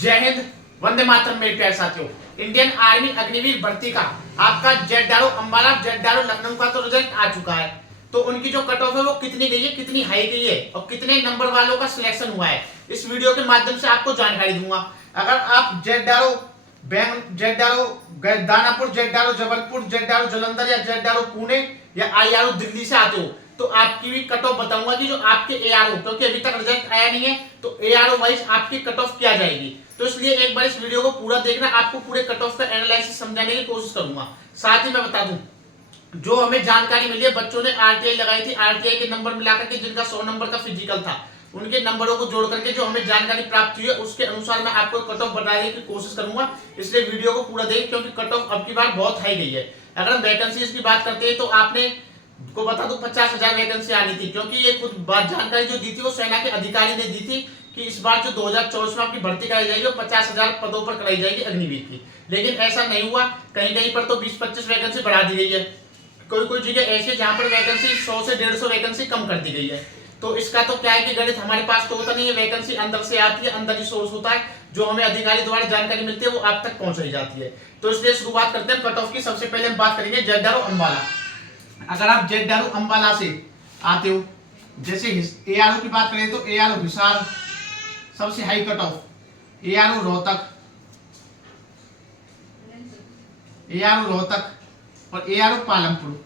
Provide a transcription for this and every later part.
जय हिंद, वंदे मातरम मेरे प्यारे साथियों। इंडियन आर्मी अग्निवीर भर्ती का आपका जेडआरओ अंबाला, जेडआरओ लखनऊ का तो रिजल्ट आ चुका है। तो उनकी जो कट ऑफ है वो कितनी गई है, कितनी हाई गई है और कितने नंबर वालों का सिलेक्शन हुआ है, इस वीडियो के माध्यम से आपको जानकारी दूंगा। अगर आप ZRO ZRO Danapur, ZRO Jabalpur, ZRO Jalandhar या जेडआरओ पुणे या आईआरओ दिल्ली से आते हो तो आपकी भी कट ऑफ बताऊंगा कि जो आपके एआरओ, क्योंकि अभी तक रिजल्ट आया नहीं है तो एआरओ वाइज आपकी कट ऑफ क्या जाएगी। तो इसलिए एक बार इस वीडियो को पूरा देखना, आपको पूरे कट ऑफ का एनालिसिस समझाने की कोशिश करूंगा। साथ ही मैं बता दूं, जो हमें जानकारी मिली है, बच्चों ने आरटीआई लगाई थी, आरटीआई के नंबर मिलाकर के जिनका 100 नंबर का फिजिकल था उनके नंबरों को जोड़ करके जो हमें जानकारी प्राप्त हुई है उसके अनुसार मैं आपको कट ऑफ बताने की कोशिश करूंगा। इसलिए वीडियो को पूरा देखें, क्योंकि कट ऑफ अब की बार बहुत हाई गई है। अगर हम वैकेंसीज की बात करते हैं तो आपने को बता दूं 50,000 वैकेंसी आनी थी, क्योंकि ये खुद बात जानकारी जो दी थी वो सेना के अधिकारी ने दी थी कि इस बार जो 2024 में आपकी भर्ती कराई जाएगी वो 50,000 पदों पर कराई जाएगी अग्निवीर की। लेकिन ऐसा नहीं हुआ, कहीं कहीं पर तो 20-25 वैकेंसी बढ़ा दी गई है, कोई कोई जगह ऐसी जहां पर वैकेंसी 100 से 150 वैकेंसी कम कर दी गई है। तो इसका तो क्या है कि गणित हमारे पास तो होता नहीं है, वैकेंसी अंदर से आती है, अंदर ही सोर्स होता है, जो हमें अधिकारी द्वारा जानकारी मिलती है वो आप तक पहुंचाई जाती है। तो इसलिए शुरुआत करते हैं कट ऑफ की। सबसे पहले हम बात करेंगे जेडआरओ अंबाला। अगर आप जेडआरओ अंबाला से आते हो, जैसे एआरओ की बात करें तो एआरओ हिसार सबसे high cut off, ARO Rohtak और एआरओ पालमपुर।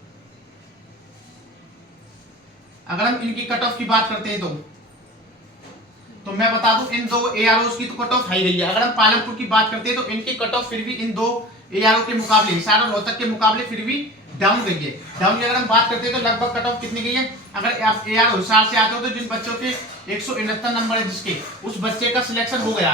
अगर हम इनकी कट ऑफ की बात करते हैं तो मैं बता दूं इन दो एआरओ की तो कट ऑफ हाई गई है। अगर हम पालमपुर की बात करते हैं तो इनकी कट ऑफ फिर भी इन दो एआरओ के मुकाबले, हिसार और रोहतक के मुकाबले फिर भी डाउन गई है। डाउन की अगर हम बात करते हैं तो लगभग कट ऑफ कितनी गई है। अगर आप एआरओ हिसार से आते हो तो जिन बच्चों के 169 नंबर है, जिसके उस बच्चे का सिलेक्शन हो गया,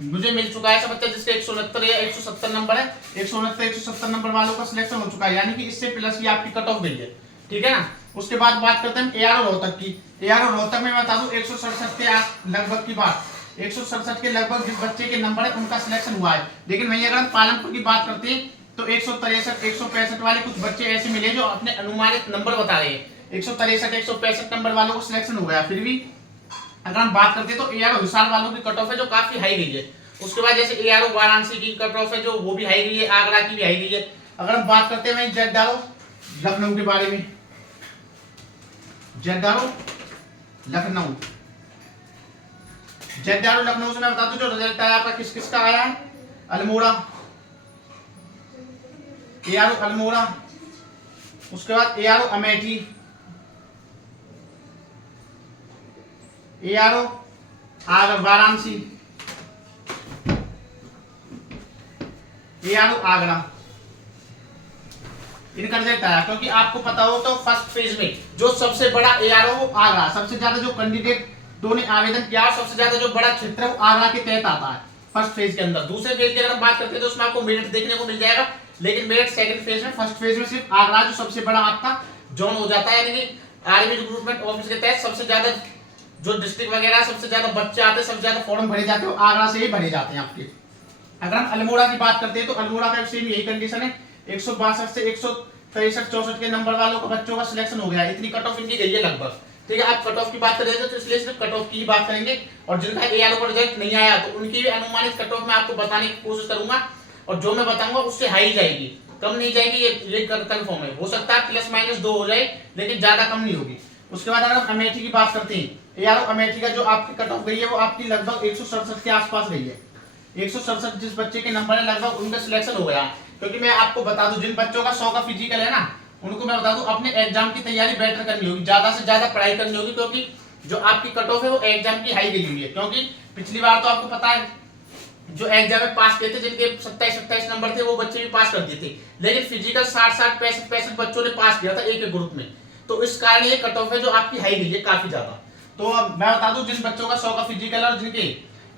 मुझे मिल चुका है ऐसा बच्चा जिसके 169 या 170 नंबर है, 169-170 नंबर वालों का सिलेक्शन हो चुका है, यानी कि इससे प्लस ही आपकी कट ऑफ गई है। ठीक है ना। उसके बाद बात करते हैं एआरओ रोहतक की। एआरओ रोहतक में मैं बता दूं 167 के लगभग की बात, 167 के लगभग जिस बच्चे के नंबर है उनका सिलेक्शन हुआ है। लेकिन वहीं अगर हम पालमपुर की बात करते हैं तो 163-165 वाले कुछ बच्चे ऐसे मिले जो अपने अनुमानित नंबर बता रहे हैं, 163-165 नंबर वालों को सिलेक्शन हो गया। फिर भी अगर हम बात करते हैं तो एआरओ हिसार वालों की कट ऑफ है जो काफी हाई गई है। उसके बाद जैसे एआरओ वाराणसी की कट ऑफ है जो वो भी हाई गई है, आगरा की भी हाई गई है। अगर हम बात करते हैं वहीं जेडआरओ लखनऊ के बारे में, जेडआरओ लखनऊ से मैं बता दूं जो रिजल्ट आया आपका किस किस का आया है। अल्मोड़ा, एआरओ अल्मोड़ा, उसके बाद ARO Amethi, ARO Varanasi, ARO Agra, इनका रिजल्ट आया। क्योंकि आपको पता हो तो फर्स्ट फेज में जो सबसे बड़ा एआरओ वो आगरा, सबसे ज्यादा जो कैंडिडेटों ने आवेदन किया, सबसे ज्यादा जो बड़ा क्षेत्र है वो आगरा के तहत आता है फर्स्ट फेज के अंदर। दूसरे फेज की अगर हम बात करते हैं तो उसमें आपको मेरिट देखने को मिल जाएगा, लेकिन मेरिट सेकंड फेज में, फर्स्ट फेज में सिर्फ आगरा जो सबसे बड़ा आपका जोन हो जाता है, यानी कि आर्मी रिक्रूटमेंट ऑफिस के तहत सबसे ज्यादा जो डिस्ट्रिक्ट वगैरह सबसे ज्यादा बच्चे आते हैं, सबसे ज्यादा फॉर्म भरे जाते हैं, आगरा से ही भरे जाते हैं आपके। अगर हम अल्मोड़ा की बात करते हैं तो अल्मोड़ा का सेम यही कंडीशन है, 162 से 163-64 के नंबर वालों को बच्चों का सिलेक्शन हो गया। इतनी कट ऑफ इनकी गई है लगभग। ठीक है, आप कट ऑफ की बात करेंगे तो इसलिए सिर्फ कट ऑफ की ही बात करेंगे, और जिनका एआरओ पर रिजल्ट नहीं आया तो उनकी भी अनुमानित कट ऑफ मैं आपको बताने की कोशिश करूंगा, और जो मैं बताऊंगा उससे हाई जाएगी, कम नहीं जाएगी, ये कंफर्म है। हो सकता है प्लस माइनस 2 हो जाए, लेकिन ज्यादा कम नहीं होगी। उसके बाद अगर हम अमेठी की बात करते हैं, एआरओ अमेठी का जो आपकी कट ऑफ गई है वो आपकी लगभग 167 के आसपास गई है। 167 जिस बच्चे के नंबर है लगभग उनका सिलेक्शन हो गया। क्योंकि मैं आपको बता दूं जिन बच्चों का 100 का फिजिकल है ना, उनको मैं बता दूं अपने एग्जाम की तैयारी बेटर करनी होगी, ज्यादा से ज्यादा पढ़ाई करनी होगी, क्योंकि जो आपकी कट ऑफ है वो एग्जाम की हाई गई हुई है। क्योंकि पिछली बार तो आपको पता है जो एग्जाम में पास किए थे, जिनके 27-27 नंबर थे वो बच्चे भी पास कर दिए थे, लेकिन फिजिकल 60-60, 65-65 बच्चों ने पास किया था एक ग्रुप में। तो इस कारण ये कट ऑफ है जो आपकी हाई गई है काफी ज्यादा। तो मैं बता दूं जिन बच्चों का 100 का फिजिकल और जिनके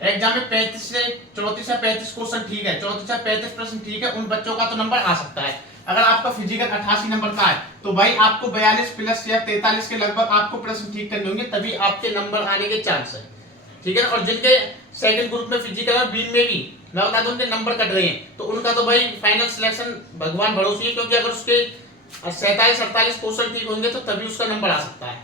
एग्जाम में 34 से 35 क्वेश्चन ठीक है, 34 से 35 प्रश्न ठीक है, उन बच्चों का तो नंबर आ सकता है। अगर आपका फिजिकल 88 नंबर का है तो भाई आपको 42 प्लस या 43 के लगभग आपको प्रश्न ठीक करने होंगे, तभी आपके नंबर आने के चांस है। ठीक है। और जिनके सेकंड ग्रुप में फिजिकल और बीम में भी मैं बता दूं उनके नंबर कट रहे हैं तो उनका तो भाई फाइनल सिलेक्शन भगवान भरोसे है, क्योंककि अगर उसके 47-48 क्वेश्चन ठीक होंगे तो तभी उसका नंबर आ सकता है।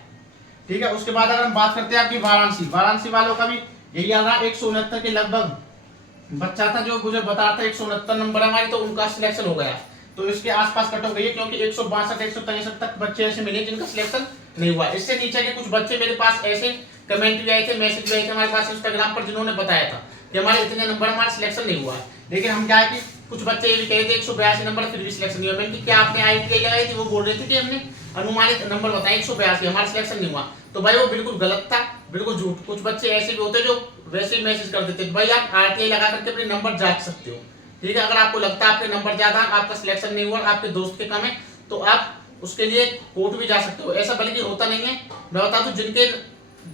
ठीक है। उसके बाद अगर हम बात करते हैं आपकी वाराणसी वालों का भी यही आ रहा 169 के लगभग बच्चा था जो मुझे बताया था 169 नंबर हमारे, तो उनका सिलेक्शन हो गया। तो इसके आसपास कट ऑफ गई है, क्योंकि 162 163 तक बच्चे ऐसे मिले जिनका सिलेक्शन नहीं हुआ। इससे नीचे के कुछ बच्चे मेरे पास ऐसे कमेंट भी आए थे, मैसेज भी आए थे हमारे पास इंस्टाग्राम पर, जिन्होंने बताया था कि हमारे इतने नंबर हमारा सिलेक्शन नहीं हुआ है। लेकिन हम क्या है कि कुछ बच्चे ये भी कहे थे 182 नंबर फिर भी सिलेक्शन नहीं हुआ। मैंने क्या आपने IIT लगाई थी, वो बोल रहे थे कि हमने अनुमानित नंबर बताए 182, हमारा सिलेक्शन नहीं हुआ। तो भाई वो बिल्कुल गलत था, बिल्कुल झूठ। कुछ बच्चे ऐसे भी होते हैं जो वैसे ही मैसेज कर देते हैं। भाई आप RTI लगा करके अपने नंबर जांच सकते हो, ठीक है। अगर आपको लगता है आपके नंबर ज्यादा, आपका सिलेक्शन नहीं हुआ, आपके दोस्त के कम है, तो आप उसके लिए कोर्ट भी जा सकते हो। ऐसा बल्कि होता नहीं है। मैं बता दूं, जिनके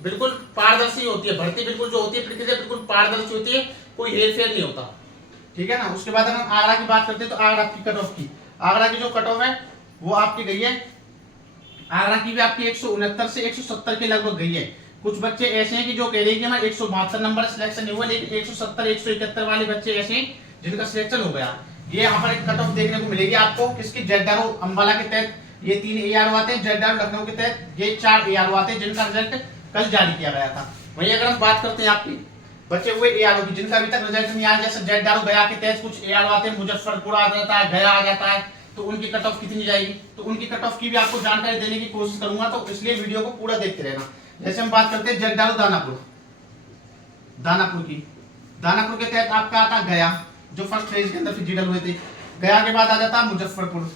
बिल्कुल पारदर्शी होती है भर्ती, बिल्कुल जो होती है प्रक्रिया बिल्कुल पारदर्शी होती है, कोई हेर फेर नहीं होता, ठीक है ना। उसके बाद अगर हम आगरा की बात करते हैं, तो आगरा की कट ऑफ की, आगरा की जो कट ऑफ है वो आपकी गई है, आगरा की भी आपकी 169 से 170 के लगभग गई है। कुछ बच्चे ऐसे हैं कि जो कह रहे हैं कि हमारे 172 नंबर सिलेक्शन नहीं हुआ, लेकिन 170 171 वाले बच्चे ऐसे हैं जिनका सिलेक्शन हो गया। ये यहाँ पर एक कट ऑफ देखने को मिलेगी आपको, किसकी, जेडआरओ अंबाला के तहत ये 3 ARO आते हैं, जेडआरओ लखनऊ के तहत ये 4 ARO आते हैं, जिनका रिजल्ट कल जारी किया गया था। वहीं अगर हम बात करते हैं आपकी बचे हुए ARO की, जिनका अभी तक रिजल्ट नहीं आया, जैसे जेडआरओ गया के तहत कुछ ARO आते हैं, मुजफ्फरपुर आ जाता है, गया आ जाता है, तो उनकी कट ऑफ कितनी जाएगी, तो उनकी कट ऑफ की भी आपको जानकारी देने की कोशिश करूंगा, तो इसलिए वीडियो को पूरा देखते रहना। जैसे हम बात करते हैं जेडआरओ दानापुर, दानापुर की, दानापुर के तहत आपका आता गया, जो फर्स्ट फेज के अंदर फिजिकल हुए थे। गया के बाद आ जाता मुजफ्फरपुर,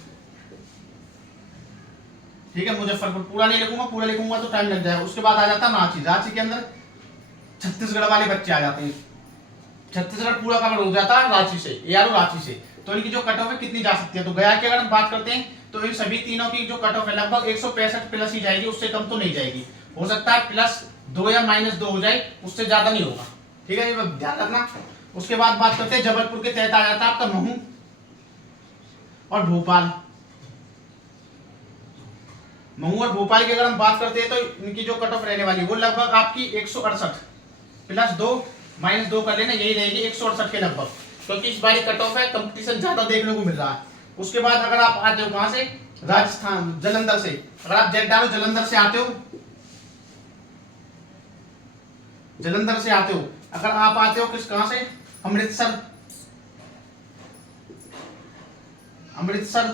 ठीक है, मुजफ्फरपुर पूरा नहीं लिखूंगा, पूरा लिखूंगा तो टाइम लग जाएगा। उसके बाद आ जाता रांची, रांची के अंदर छत्तीसगढ़ वाले बच्चे आ जाते हैं, छत्तीसगढ़ पूरा कवर हो जाता है रांची से, ARO रांची से। तो इनकी जो कट ऑफ है कितनी जा सकती है, तो गया की अगर हम बात करते हैं तो इन सभी तीनों की जो कट ऑफ है लगभग 165 प्लस ही जाएगी, उससे कम तो नहीं जाएगी। हो सकता है +2 या -2 हो जाए, उससे ज्यादा नहीं होगा, ठीक है, ये ध्यान रखना। उसके बाद बात करते हैं जबलपुर के तहत आ जाता है आपका महू और भोपाल, महू और भोपाल की अगर हम बात करते हैं तो इनकी जो कट ऑफ रहने वाली है वो लगभग आपकी 168 +2 -2 कर लेना, यही रहेगी 168 के लगभग, क्योंकि इस बार कट ऑफ है, कंपटीशन ज्यादा देखने को मिल रहा है। उसके बाद अगर आप आते हो कहां से, राजस्थान जालंधर से, अगर आप जेडआरओ जालंधर से आते हो, जालंधर से आते हो, अगर आप आते हो किस कहां से, अमृतसर, अमृतसर,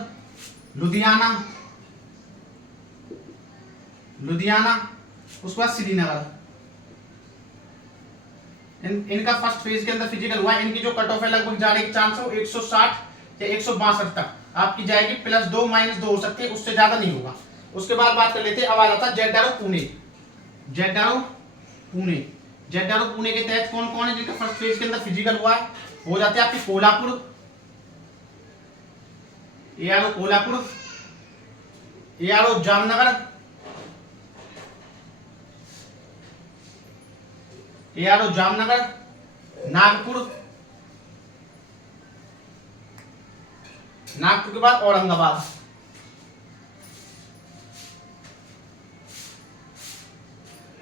लुधियाना, लुधियाना, उसके बाद श्रीनगर, इनका फर्स्ट फेज के अंदर फिजिकल हुआ। इनकी जो कट ऑफ है लगभग जाने की चांस है 160 या 162 तक आपकी जाएगी, +2 -2 हो सकती है, उससे ज्यादा नहीं होगा। उसके बाद बात कर लेते हैं, अब आ जाता है ZRO Pune, ZRO Pune, ZRO Pune के तहत कौन कौन है जिनका फर्स्ट फेज के अंदर फिजिकल हुआ है, हो जाते हैं आपकी Kolhapur, ARO Kolhapur, ARO Jamnagar, ARO Jamnagar, Nagpur, Nagpur के बाद औरंगाबाद,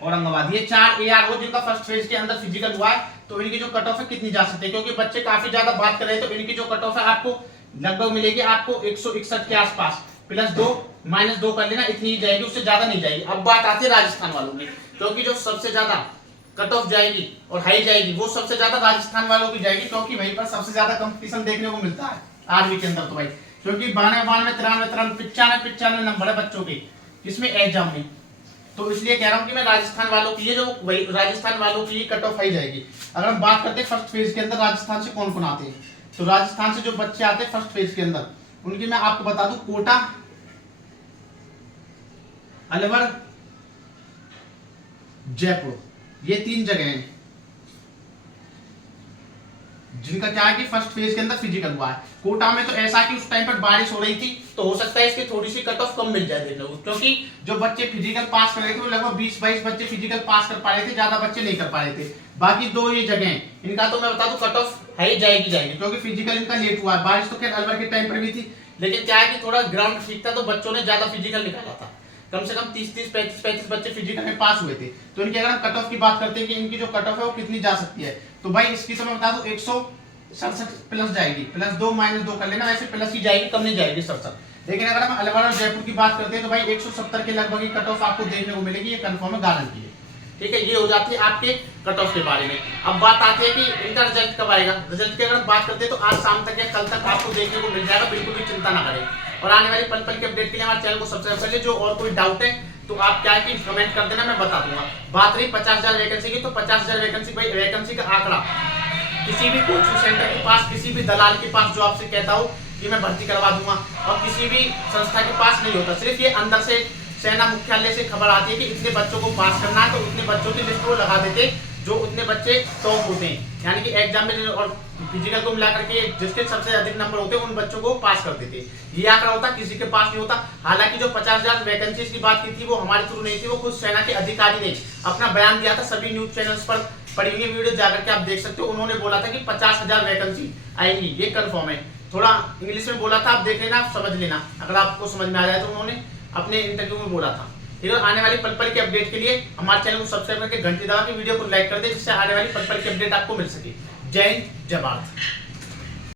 औरंगाबाद, ये 4 ARO जिनका फर्स्ट फेज के अंदर फिजिकल हुआ है। तो इनकी जो कट ऑफ है कितनी जा सकती है, क्योंकि बच्चे काफी ज्यादा बात कर रहे हैं, तो इनकी जो कट ऑफ है आपको लगभग मिलेगी आपको 161 के आसपास, +2 -2 कर लेना, इतनी ही जाएगी, उससे ज्यादा नहीं जाएगी। अब बात आती है राजस्थान वालों की, क्योंकि जो सबसे ज्यादा कट ऑफ जाएगी और हाई जाएगी वो सबसे ज्यादा राजस्थान वालों की जाएगी, क्योंकि वहीं पर सबसे ज्यादा कंपटीशन देखने को मिलता है आर्मी के अंदर। तो भाई क्योंकि 92 93 93 95 नंबर है बच्चों के इसमें एग्जाम में, तो इसलिए कह रहा हूं कि मैं राजस्थान वालों की ये जो राजस्थान वालों की कट ऑफ हाई जाएगी। अगर हम बात करते हैं फर्स्ट फेज के अंदर राजस्थान से कौन कौन आते हैं, तो राजस्थान से जो बच्चे आते हैं फर्स्ट फेज के अंदर उनकी मैं आपको बता दूं, कोटा, अलवर, जयपुर, ये 3 जगह हैं जिनका क्या है कि फर्स्ट फेज के अंदर फिजिकल हुआ है। कोटा में तो ऐसा कि उस टाइम पर बारिश हो रही थी, तो हो सकता है इसकी थोड़ी सी कट ऑफ कम मिल जाए देखने को, क्योंकि जो बच्चे फिजिकल पास कर रहे थे वो लगभग 20-22 बच्चे फिजिकल पास कर पा रहे थे, ज्यादा बच्चे नहीं कर पा रहे थे। बाकी 2 ये जगह हैं इनका तो मैं बता दूं कट ऑफ हाई जाएगी, क्योंकि फिजिकल इनका लेट हुआ है। बारिश तो खैर अलवर के टाइम पर भी थी, लेकिन क्या है कि थोड़ा ग्राउंड ठीक था, तो बच्चों ने ज्यादा फिजिकल निकाला था, कम से कम 30-30 35-35 बच्चे फिजिकल में पास हुए थे। तो इनकी अगर हम कट ऑफ की बात करते हैं कि इनकी जो कट ऑफ है वो कितनी जा सकती है, तो भाई इसकी तो मैं बता दूं 167 प्लस जाएगी, +2 -2 कर लेना, वैसे प्लस ही जाएगी, कम नहीं जाएगी 67। लेकिन अगर हम अलवर और जयपुर की बात करते हैं तो भाई 170 के लगभग ही कट ऑफ आपको देखने को मिलेगी, ये कंफर्म है, गारंटी है। ठीक है, ये हो जाती है आपके कट ऑफ के बारे में। अब बात आती है कि इनका रिजल्ट कब आएगा। रिजल्ट की अगर हम बात करते हैं तो आज शाम तक या कल तक आपको देखने को मिल जाएगा, बिल्कुल भी चिंता ना करें। और आने वाली पल पल के अपडेट के लिए हमारे चैनल को सब्सक्राइब कर लीजिए। जो और कोई डाउट है तो आप क्या है कि कमेंट कर देना, मैं बता दूंगा। बात रही 50,000 वैकेंसी की, तो 50,000 वैकेंसी भाई वैकेंसी का आंकड़ा किसी भी कोचिंग सेंटर के पास, किसी भी दलाल के पास जो आपसे कहता हो कि मैं भर्ती करवा दूंगा, और किसी भी संस्था के पास नहीं होता। सिर्फ ये अंदर से सेना मुख्यालय से खबर आती है कि इतने बच्चों को पास करना है, तो उतने बच्चों की लिस्ट वो लगा देते जो उतने बच्चे टॉप होते हैं, यानी कि एग्जाम में और फिजिकल को मिलाकर के जिसके सबसे अधिक नंबर होते हैं उन बच्चों को पास कर देते। ये आंकड़ा होता, किसी के पास नहीं होता। हालांकि जो 50,000 वैकेंसीज की बात की थी वो हमारे थ्रू नहीं थी, वो खुद सेना के अधिकारी ने अपना बयान दिया था। सभी न्यूज चैनल्स पर पड़ी हुई वीडियो जाकर के आप देख सकते हो। उन्होंने बोला था कि 50,000 वैकेंसी आएगी, ये कंफर्म है। थोड़ा इंग्लिश में बोला था, आप देख लेना, आप समझ लेना अगर आपको समझ में आ जाए तो। उन्होंने अपने इंटरव्यू में बोला था। ठीक है, आने वाली पल पल के अपडेट के लिए हमारे चैनल को सब्सक्राइब करके घंटी दबा के वीडियो को लाइक कर दे, जिससे आने वाली पल पल की अपडेट आपको मिल सके। जय हिंद, जय भारत।